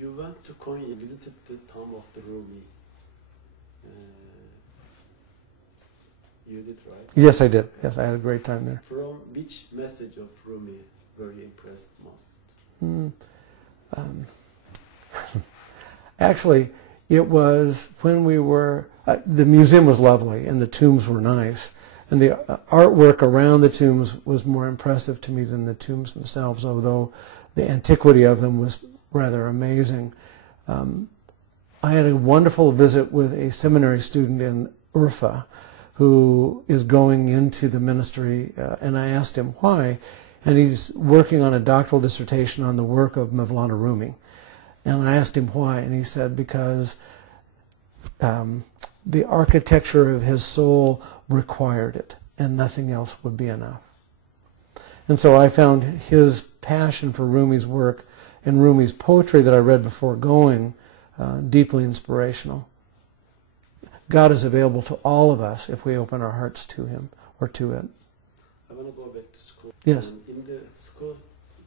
You went to Konya, visited the tomb of the Rumi. You did, right? Yes, I did. Yes, I had a great time there. From which message of Rumi were you impressed most? Actually, it was when we were, the museum was lovely and the tombs were nice. And the artwork around the tombs was more impressive to me than the tombs themselves, although the antiquity of them was rather amazing. I had a wonderful visit with a seminary student in Urfa who is going into the ministry, and I asked him why. And he's working on a doctoral dissertation on the work of Mevlana Rumi. And I asked him why, and he said because the architecture of his soul required it, and nothing else would be enough. And so I found his passion for Rumi's work and Rumi's poetry that I read before going deeply inspirational. God is available to all of us if we open our hearts to Him or to it. I want to go back to school. Yes. In the school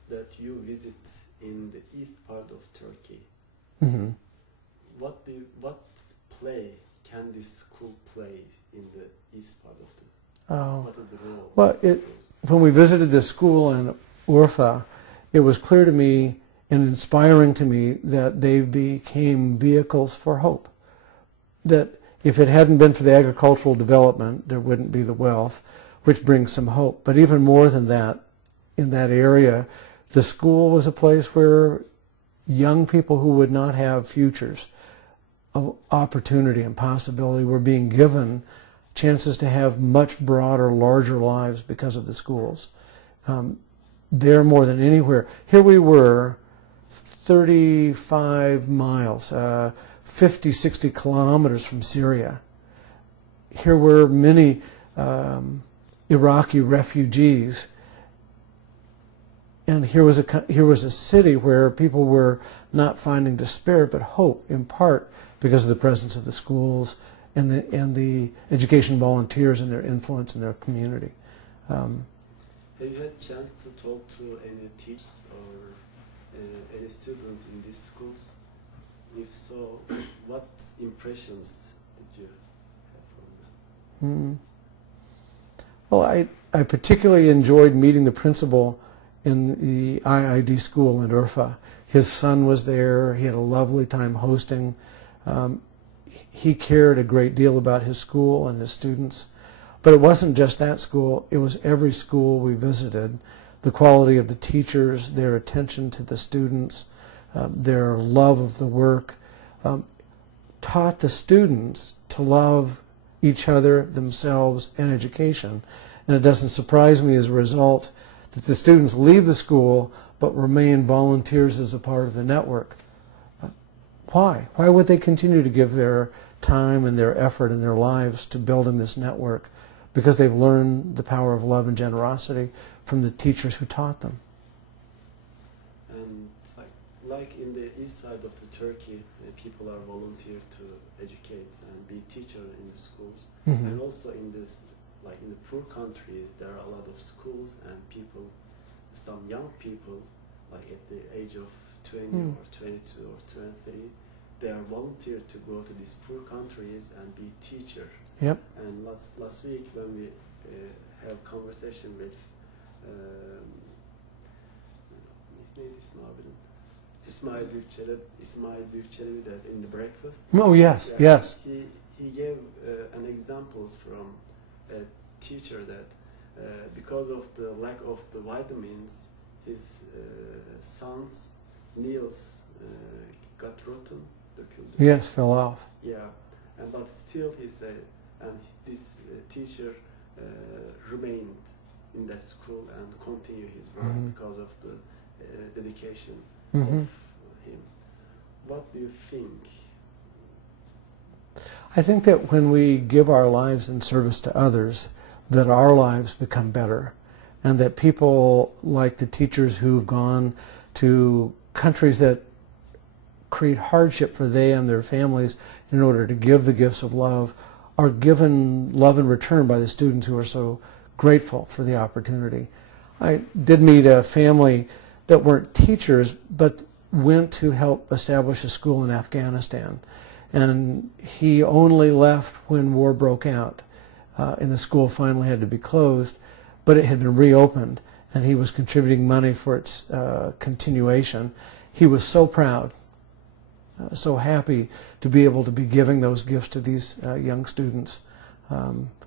that you visit in the east part of Turkey, what play can this school play in the east part of the? What is the role? Well, when we visited this school in Urfa, it was clear to me and inspiring to me that they became vehicles for hope. That if it hadn't been for the agricultural development, there wouldn't be the wealth, which brings some hope. But even more than that, in that area, the school was a place where young people who would not have futures of opportunity and possibility were being given chances to have much broader, larger lives because of the schools. There more than anywhere. Here we were, 35 miles, 50, 60 kilometers from Syria. Here were many Iraqi refugees, and here was a city where people were not finding despair but hope, in part because of the presence of the schools and the education volunteers and their influence in their community. Have you had a chance to talk to any teachers or any students in these schools? If so, what impressions did you have from them? Well, I particularly enjoyed meeting the principal in the IID school in Urfa. His son was there. He had a lovely time hosting. He cared a great deal about his school and his students. But it wasn't just that school. It was every school we visited. The quality of the teachers, their attention to the students, their love of the work, taught the students to love each other, themselves, and education. And it doesn't surprise me as a result that the students leave the school but remain volunteers as a part of the network. Why? Why would they continue to give their time and their effort and their lives to building this network? Because they've learned the power of love and generosity from the teachers who taught them. And like in the east side of the Turkey, people are volunteer to educate and be teacher in the schools. And also in this, like in the poor countries, there are a lot of schools and people, some young people, like at the age of 20 or 22 or 23, they are volunteered to go to these poor countries and be teacher. Yep. And last week when we have conversation with İsmail Büyükçelebi that in the breakfast. Oh yes, yes. He gave an examples from a teacher that because of the lack of the vitamins, his son's nails got rotten. Yes, fell off. Yeah, but still he said, and this teacher remained in that school and continued his work because of the dedication of him. What do you think? I think that when we give our lives in service to others, that our lives become better, and that people like the teachers who've gone to countries that create hardship for they and their families in order to give the gifts of love are given love in return by the students who are so grateful for the opportunity. I did meet a family that weren't teachers, but went to help establish a school in Afghanistan. And he only left when war broke out. And the school finally had to be closed, but it had been reopened, and he was contributing money for its continuation. He was so proud, so happy to be able to be giving those gifts to these young students.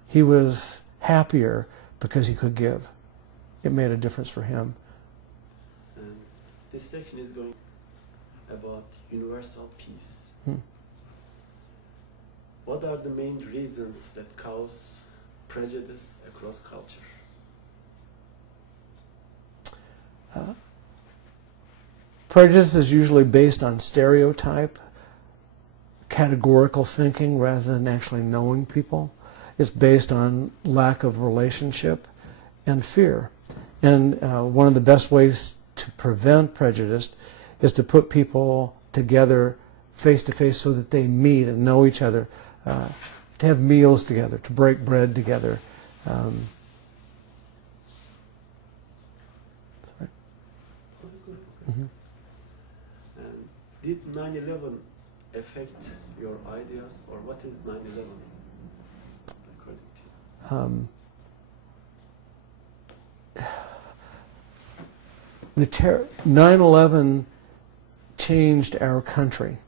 He was happier because he could give. It made a difference for him. This section is going about universal peace. What are the main reasons that cause prejudice across culture? Prejudice is usually based on stereotype, categorical thinking rather than actually knowing people. It's based on lack of relationship and fear. And one of the best ways to prevent prejudice is to put people together face to face so that they meet and know each other, to have meals together, to break bread together. Did 9/11 affect your ideas, or what is 9/11 according to you? 9/11 changed our country.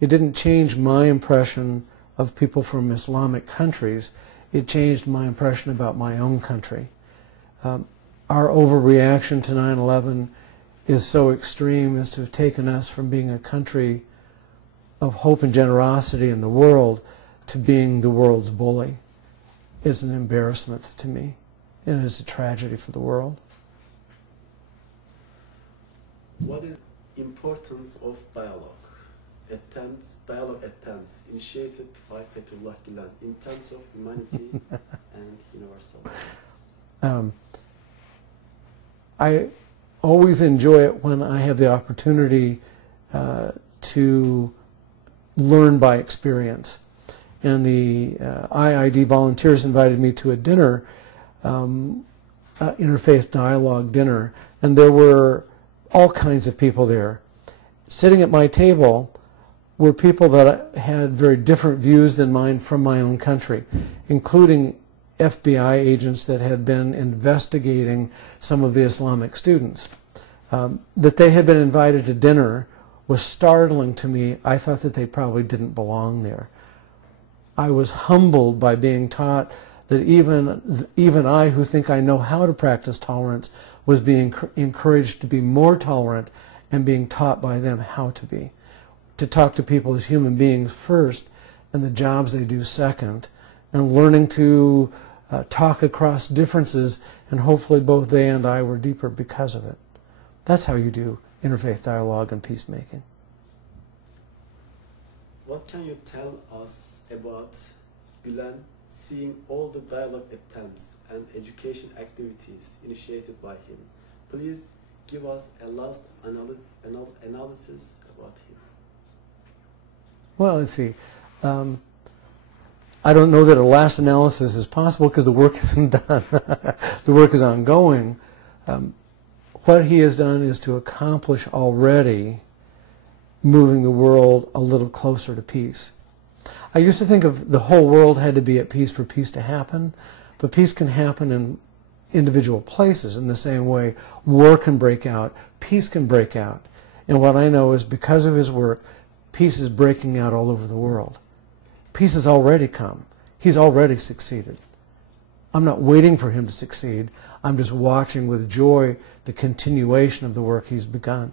It didn't change my impression of people from Islamic countries. It changed my impression about my own country. Our overreaction to 9/11 is so extreme as to have taken us from being a country of hope and generosity in the world to being the world's bully. It's an embarrassment to me, and it is a tragedy for the world. What is the importance of dialogue attempts initiated by Fethullah Gulen in terms of humanity and universal rights? I always enjoy it when I have the opportunity to learn by experience. And the IID volunteers invited me to a dinner, interfaith dialogue dinner, and there were all kinds of people there. Sitting at my table were people that had very different views than mine from my own country, including FBI agents that had been investigating some of the Islamic students. That they had been invited to dinner was startling to me. I thought that they probably didn't belong there. I was humbled by being taught that even I, who think I know how to practice tolerance, was being encouraged to be more tolerant and being taught by them how to be. To talk to people as human beings first and the jobs they do second, and learning to talk across differences, and hopefully both they and I were deeper because of it. That's how you do interfaith dialogue and peacemaking. What can you tell us about Gulen seeing all the dialogue attempts and education activities initiated by him? Please give us a last analysis about him. Well, let's see. I don't know that a last analysis is possible because the work isn't done. The work is ongoing. What he has done is to accomplish already moving the world a little closer to peace. I used to think of the whole world had to be at peace for peace to happen, but peace can happen in individual places in the same way war can break out, peace can break out. And what I know is because of his work, peace is breaking out all over the world. Peace has already come. He's already succeeded. I'm not waiting for him to succeed. I'm just watching with joy the continuation of the work he's begun.